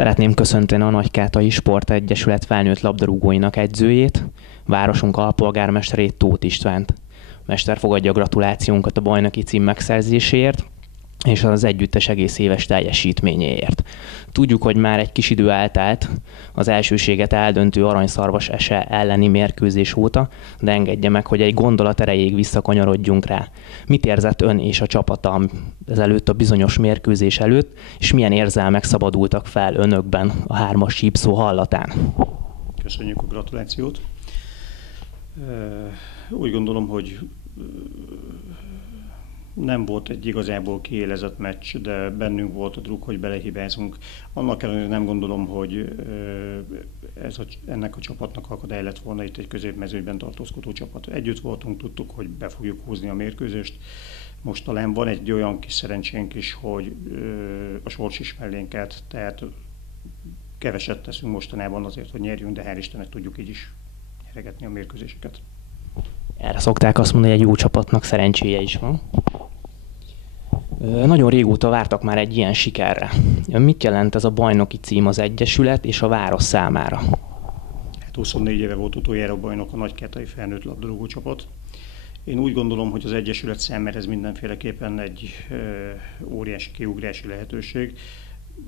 Szeretném köszönteni a Nagykátai Sportegyesület felnőtt labdarúgóinak edzőjét, városunk alpolgármesterét, Tóth Istvánt. Mester, fogadja a gratulációnkat a bajnoki cím megszerzéséért és az együttes egész éves teljesítményéért. Tudjuk, hogy már egy kis idő eltelt az elsőséget eldöntő Aranyszarvas SE elleni mérkőzés óta, de engedje meg, hogy egy gondolat erejéig visszakanyarodjunk rá. Mit érzett ön és a csapata ezelőtt, a bizonyos mérkőzés előtt, és milyen érzelmek szabadultak fel önökben a 3-as sípszó hallatán? Köszönjük a gratulációt. Úgy gondolom, hogy nem volt egy igazából kiélezett meccs, de bennünk volt a druk, hogy belehibázunk. Annak ellenére nem gondolom, hogy ennek a csapatnak akadály lett volna itt egy középmezőnyben tartózkodó csapat. Együtt voltunk, tudtuk, hogy be fogjuk húzni a mérkőzést. Most talán van egy olyan kis szerencsénk is, hogy a sors is mellénk állt, tehát keveset teszünk mostanában azért, hogy nyerjünk, de hál' Istennek tudjuk így is nyeregetni a mérkőzéseket. Erre szokták azt mondani, hogy egy jó csapatnak szerencséje is van. Nagyon régóta vártak már egy ilyen sikerre. Mit jelent ez a bajnoki cím az Egyesület és a város számára? Hát 24 éve volt utoljára bajnok a Nagykátai felnőtt labdarúgó csapat. Én úgy gondolom, hogy az Egyesület számára ez mindenféleképpen egy óriási kiugrási lehetőség.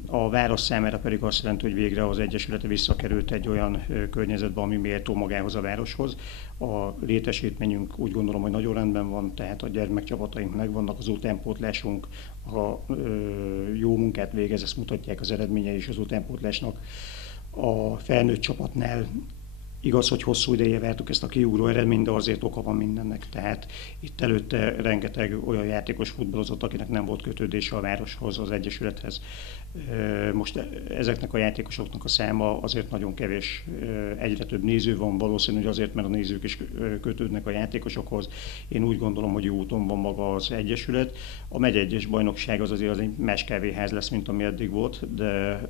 A város számára pedig azt jelenti, hogy végre az Egyesülete visszakerült egy olyan környezetbe, ami méltó magához a városhoz. A létesítményünk úgy gondolom, hogy nagyon rendben van, tehát a gyermekcsapataink megvannak, az utánpótlásunk, ha jó munkát végez, ezt mutatják az eredményei is az utánpótlásnak. A felnőtt csapatnál igaz, hogy hosszú ideje vártuk ezt a kiugró eredményt, de azért oka van mindennek. Tehát itt előtte rengeteg olyan játékos futballozott, akinek nem volt kötődése a városhoz, az Egyesülethez. Most ezeknek a játékosoknak a száma azért nagyon kevés, egyre több néző van, valószínű, azért, mert a nézők is kötődnek a játékosokhoz. Én úgy gondolom, hogy jó úton van maga az Egyesület. A megye-1-es bajnokság az azért egy más kávéház lesz, mint ami eddig volt, de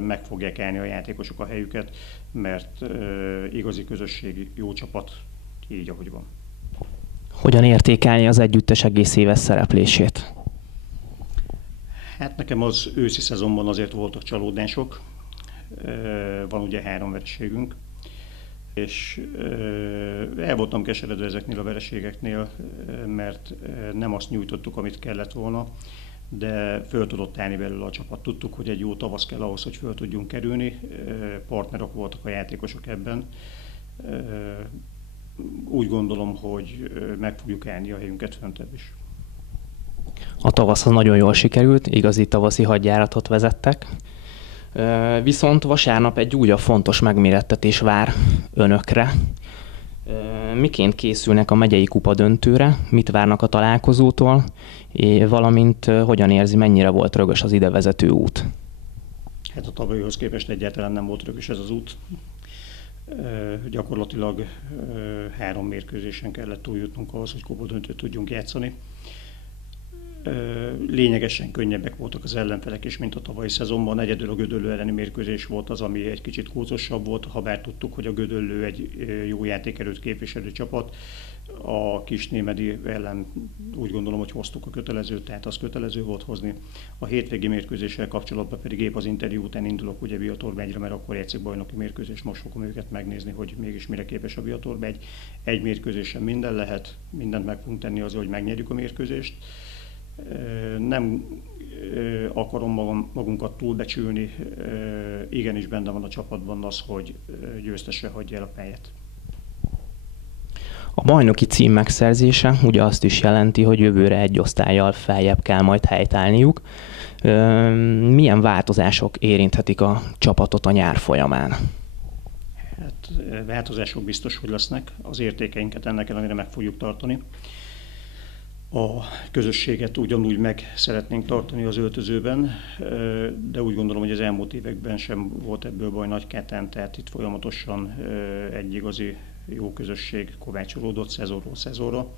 meg fogják állni a játékosok a helyüket, mert igazi közösségi jó csapat, így ahogy van. Hogyan értékelni az együttes egész éves szereplését? Hát nekem az őszi szezonban azért voltak csalódások. Van ugye 3 vereségünk, és el voltam keseredve ezeknél a vereségeknél, mert nem azt nyújtottuk, amit kellett volna, de föl tudott állni belőle a csapat. Tudtuk, hogy egy jó tavasz kell ahhoz, hogy föl tudjunk kerülni. Partnerok voltak a játékosok ebben. Úgy gondolom, hogy meg fogjuk állni a helyünket föntebb is. A tavasz az nagyon jól sikerült, igazi tavaszi hadjáratot vezettek. Viszont vasárnap egy újabb fontos megmérettetés vár önökre. Miként készülnek a megyei kupa döntőre, mit várnak a találkozótól, valamint hogyan érzi, mennyire volt rögös az ide vezető út? Hát a tavalyhoz képest egyáltalán nem volt rögös ez az út. Gyakorlatilag 3 mérkőzésen kellett túljutnunk ahhoz, hogy kupa döntőt tudjunk játszani. Lényegesen könnyebbek voltak az ellenfelek is, mint a tavalyi szezonban. Egyedül a Gödöllő elleni mérkőzés volt az, ami egy kicsit kócosabb volt, ha bár tudtuk, hogy a Gödöllő egy jó játékerőt képviselő csapat. A Kisnémedi ellen úgy gondolom, hogy hoztuk a kötelezőt, tehát az kötelező volt hozni. A hétvégi mérkőzéssel kapcsolatban pedig épp az interjú után indulok ugye Biatorbegyre, mert akkor játszik bajnoki mérkőzés, most fogom őket megnézni, hogy mégis mire képes a Biatorbegy. Egy mérkőzésen minden lehet, mindent meg fogunk tenni azért, hogy megnyerjük a mérkőzést. Nem akarom magunkat túlbecsülni, igenis benne van a csapatban az, hogy győztesre hagyja el a pályát. A bajnoki cím megszerzése ugye azt is jelenti, hogy jövőre egy osztállyal feljebb kell majd helytállniuk. Milyen változások érinthetik a csapatot a nyár folyamán? Hát, változások biztos, hogy lesznek. Az értékeinket ennek ellenére meg fogjuk tartani. A közösséget ugyanúgy meg szeretnénk tartani az öltözőben, de úgy gondolom, hogy az elmúlt években sem volt ebből baj Nagykátán, tehát itt folyamatosan egy igazi jó közösség kovácsolódott szezonról szezonra.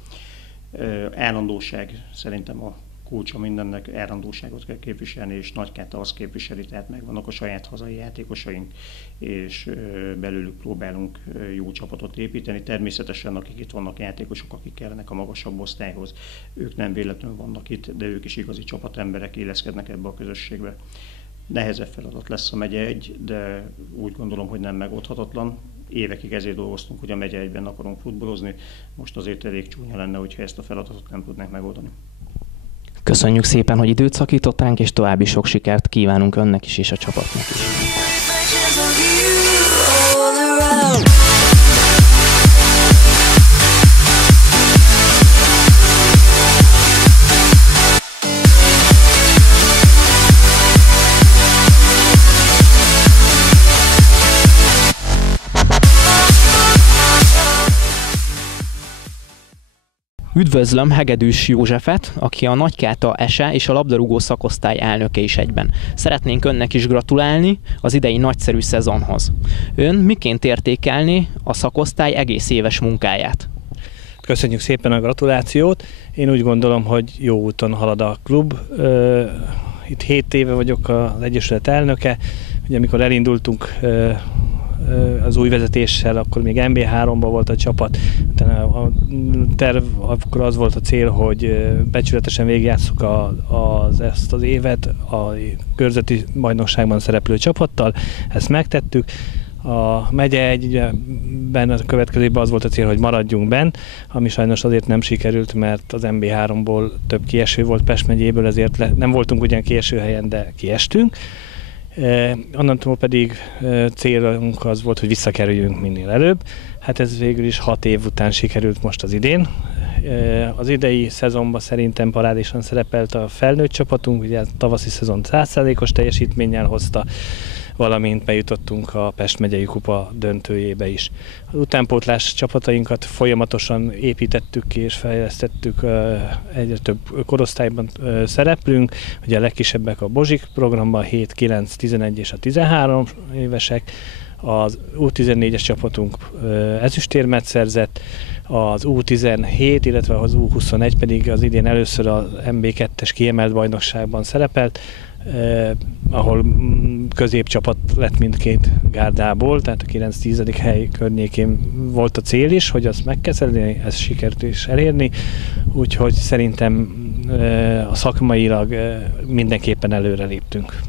Állandóság szerintem a kulcsa mindennek, állandóságot kell képviselni, és Nagykáta azt képviseli, tehát megvannak a saját hazai játékosaink, és belőlük próbálunk jó csapatot építeni. Természetesen akik itt vannak játékosok, akik kellenek a magasabb osztályhoz, ők nem véletlenül vannak itt, de ők is igazi csapatemberek, illeszkednek ebbe a közösségbe. Nehezebb feladat lesz a megye 1, de úgy gondolom, hogy nem megoldhatatlan. Évekig ezért dolgoztunk, hogy a megye 1-ben akarunk futballozni. Most azért elég csúnya lenne, hogyha ezt a feladatot nem tudnánk megoldani. Köszönjük szépen, hogy időt szakítottánk, és további sok sikert kívánunk önnek is és a csapatnak is. Üdvözlöm Hegedűs Józsefet, aki a Nagykáta ESE és a labdarúgó szakosztály elnöke is egyben. Szeretnénk önnek is gratulálni az idei nagyszerű szezonhoz. Ön miként értékelni a szakosztály egész éves munkáját? Köszönjük szépen a gratulációt. Én úgy gondolom, hogy jó úton halad a klub. Itt 7 éve vagyok az Egyesület elnöke. Ugye amikor elindultunk az új vezetéssel, akkor még MB3-ban volt a csapat. A terv akkor az volt a cél, hogy becsületesen végigjátsszuk ezt az évet a körzeti bajnokságban szereplő csapattal. Ezt megtettük. A megye 1-ben a következő évben az volt a cél, hogy maradjunk bent, ami sajnos azért nem sikerült, mert az MB3-ból több kieső volt Pest megyéből, ezért nem voltunk ugyan kieső helyen, de kiestünk. Onnantól pedig célunk az volt, hogy visszakerüljünk minél előbb. Hát ez végül is 6 év után sikerült most az idén. Az idei szezonban szerintem parádisan szerepelt a felnőtt csapatunk, ugye a tavaszi szezon 100%-os teljesítménnyel hozta, valamint bejutottunk a Pest megyei kupa döntőjébe is. Az utánpótlás csapatainkat folyamatosan építettük ki és fejlesztettük, egyre több korosztályban szereplünk. Ugye a legkisebbek a Bozsik programban, 7, 9, 11 és a 13 évesek. Az U14-es csapatunk ezüstérmet szerzett, az U17, illetve az U21 pedig az idén először az MB2-es kiemelt bajnokságban szerepelt, ahol középcsapat lett mindkét gárdából, tehát a 9-10. Hely környékén volt a cél is, hogy azt megkezdeni, ezt sikert is elérni, úgyhogy szerintem a szakmailag mindenképpen előre léptünk.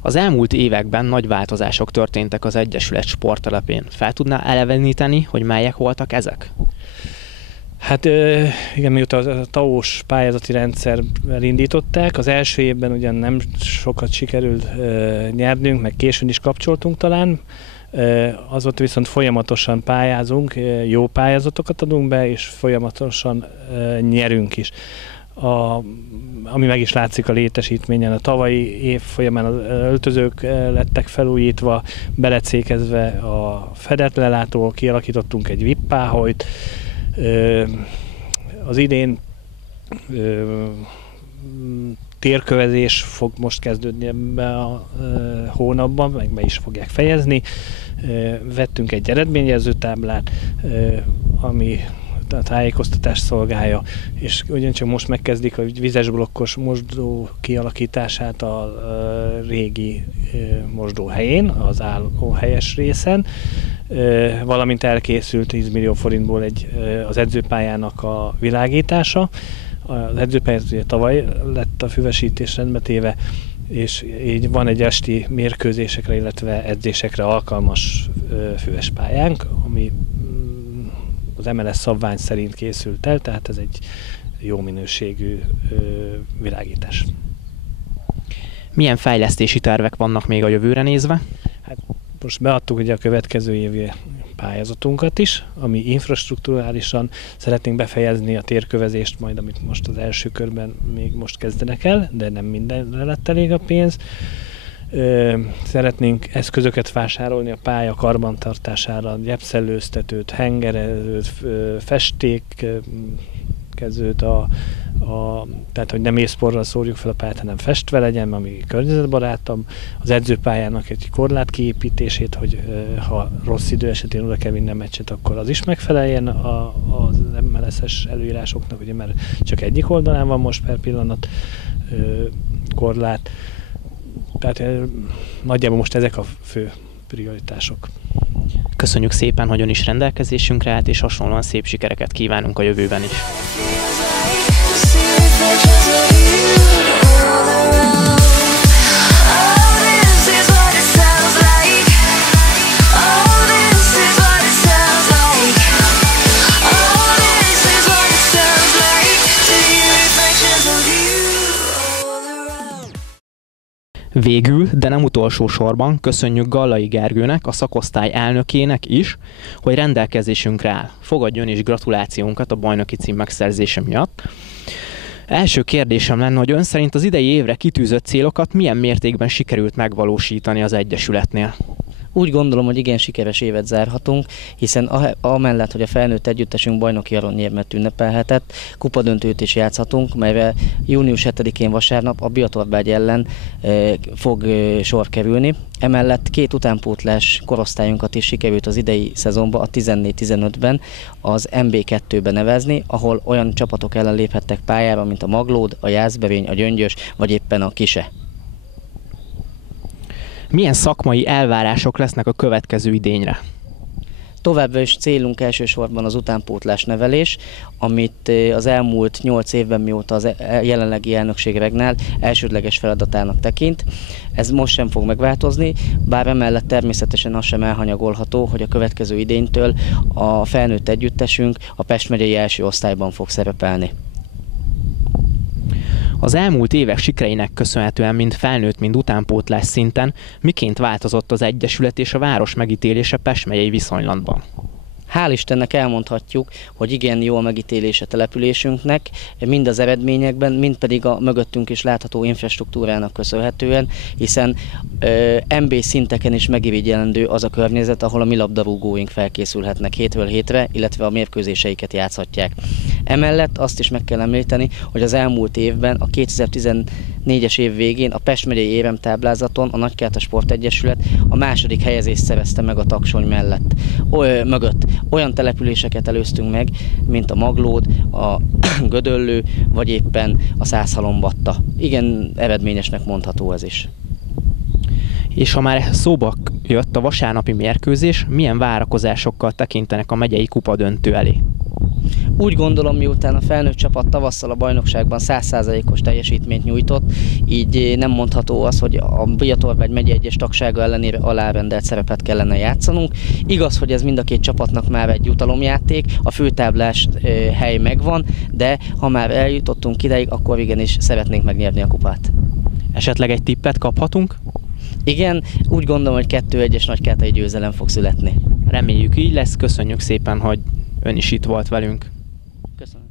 Az elmúlt években nagy változások történtek az Egyesület sporttelepén. Fel tudná eleveníteni, hogy melyek voltak ezek? Hát igen, mióta a TAO-s pályázati rendszerrel indították, az első évben ugyan nem sokat sikerült nyernünk, meg későn is kapcsoltunk talán, azóta viszont folyamatosan pályázunk, jó pályázatokat adunk be, és folyamatosan nyerünk is. Ami meg is látszik a létesítményen, a tavalyi év folyamán az öltözők lettek felújítva, belecékezve a fedett lelátó, kialakítottunk egy VIP-páholyt. Az idén térkövezés fog most kezdődni ebben a hónapban, meg be is fogják fejezni. Vettünk egy eredményjelző táblát, ami a tájékoztatást szolgálja, és ugyancsak most megkezdik a vizesblokkos mosdó kialakítását a régi mosdó helyén, az állóhelyes részen, valamint elkészült 10 millió forintból az edzőpályának a világítása. Az edzőpálya tavaly lett a füvesítés rendbetéve, és így van egy esti mérkőzésekre, illetve edzésekre alkalmas füves pályánk, ami az MLS szabvány szerint készült el, tehát ez egy jó minőségű világítás. Milyen fejlesztési tervek vannak még a jövőre nézve? Hát most beadtuk ugye a következő évi pályázatunkat is, ami infrastrukturálisan szeretnénk befejezni a térkövezést, majd amit most az első körben még most kezdenek el, de nem mindenre lett elég a pénz. Szeretnénk eszközöket vásárolni a pálya karbantartására, gyepszellőztetőt, hengerezőt, festékkezőt, tehát hogy nem észporral szórjuk fel a pályát, hanem festve legyen, ami környezetbarátabb. Az edzőpályának egy korlát kiépítését, hogy ha rossz idő esetén oda kell vinni a meccset, akkor az is megfeleljen az MLS-es előírásoknak, ugye, mert csak egyik oldalán van most per pillanat korlát. Tehát nagyjából most ezek a fő prioritások. Köszönjük szépen, hogy ön is rendelkezésünkre állt, és hasonlóan szép sikereket kívánunk a jövőben is. Végül, de nem utolsó sorban köszönjük Gallai Gergőnek, a szakosztály elnökének is, hogy rendelkezésünkre áll. Fogadjon is gratulációnkat a bajnoki cím megszerzése miatt. Első kérdésem lenne, hogy ön szerint az idei évre kitűzött célokat milyen mértékben sikerült megvalósítani az Egyesületnél? Úgy gondolom, hogy igen sikeres évet zárhatunk, hiszen amellett, hogy a felnőtt együttesünk bajnoki aranyérmet ünnepelhetett, kupadöntőt is játszhatunk, melyre június 7-én vasárnap a Biatorbágy ellen fog sor kerülni. Emellett 2 utánpótlás korosztályunkat is sikerült az idei szezonban, a 14-15-ben az MB2-be nevezni, ahol olyan csapatok ellen léphettek pályára, mint a Maglód, a Jászberény, a Gyöngyös, vagy éppen a Kise. Milyen szakmai elvárások lesznek a következő idényre? Továbbra is célunk elsősorban az utánpótlás nevelés, amit az elmúlt 8 évben, mióta az jelenlegi elnökség regnál, elsődleges feladatának tekint. Ez most sem fog megváltozni, bár emellett természetesen az sem elhanyagolható, hogy a következő idénytől a felnőtt együttesünk a Pest megyei első osztályban fog szerepelni. Az elmúlt évek sikereinek köszönhetően mind felnőtt, mind utánpótlás szinten miként változott az Egyesület és a város megítélése Pest megyei viszonylatban? Hál' Istennek elmondhatjuk, hogy igen jó a megítélése településünknek, mind az eredményekben, mind pedig a mögöttünk is látható infrastruktúrának köszönhetően, hiszen MB szinteken is megirigyelendő az a környezet, ahol a mi labdarúgóink felkészülhetnek hétről hétre, illetve a mérkőzéseiket játszhatják. Emellett azt is meg kell említeni, hogy az elmúlt évben, a 2014-es év végén a Pest megyei éremtáblázaton a Nagykáta Sportegyesület a második helyezést szerezte meg a Taksony mögött. Olyan településeket előztünk meg, mint a Maglód, a Gödöllő, vagy éppen a Szászhalombatta. Igen, eredményesnek mondható ez is. És ha már szóba jött a vasárnapi mérkőzés, milyen várakozásokkal tekintenek a megyei kupadöntő elé? Úgy gondolom, miután a felnőtt csapat tavasszal a bajnokságban 100%-os teljesítményt nyújtott, így nem mondható az, hogy a Biatorbágy megye egyes tagsága ellenére alárendelt szerepet kellene játszanunk. Igaz, hogy ez mind a két csapatnak már egy jutalomjáték, a főtáblás hely megvan, de ha már eljutottunk ideig, akkor igenis szeretnénk megnyerni a kupát. Esetleg egy tippet kaphatunk? Igen, úgy gondolom, hogy 2-1-es nagykátai győzelem fog születni. Reméljük így lesz, köszönjük szépen, hogy ön is itt volt velünk. Köszönöm.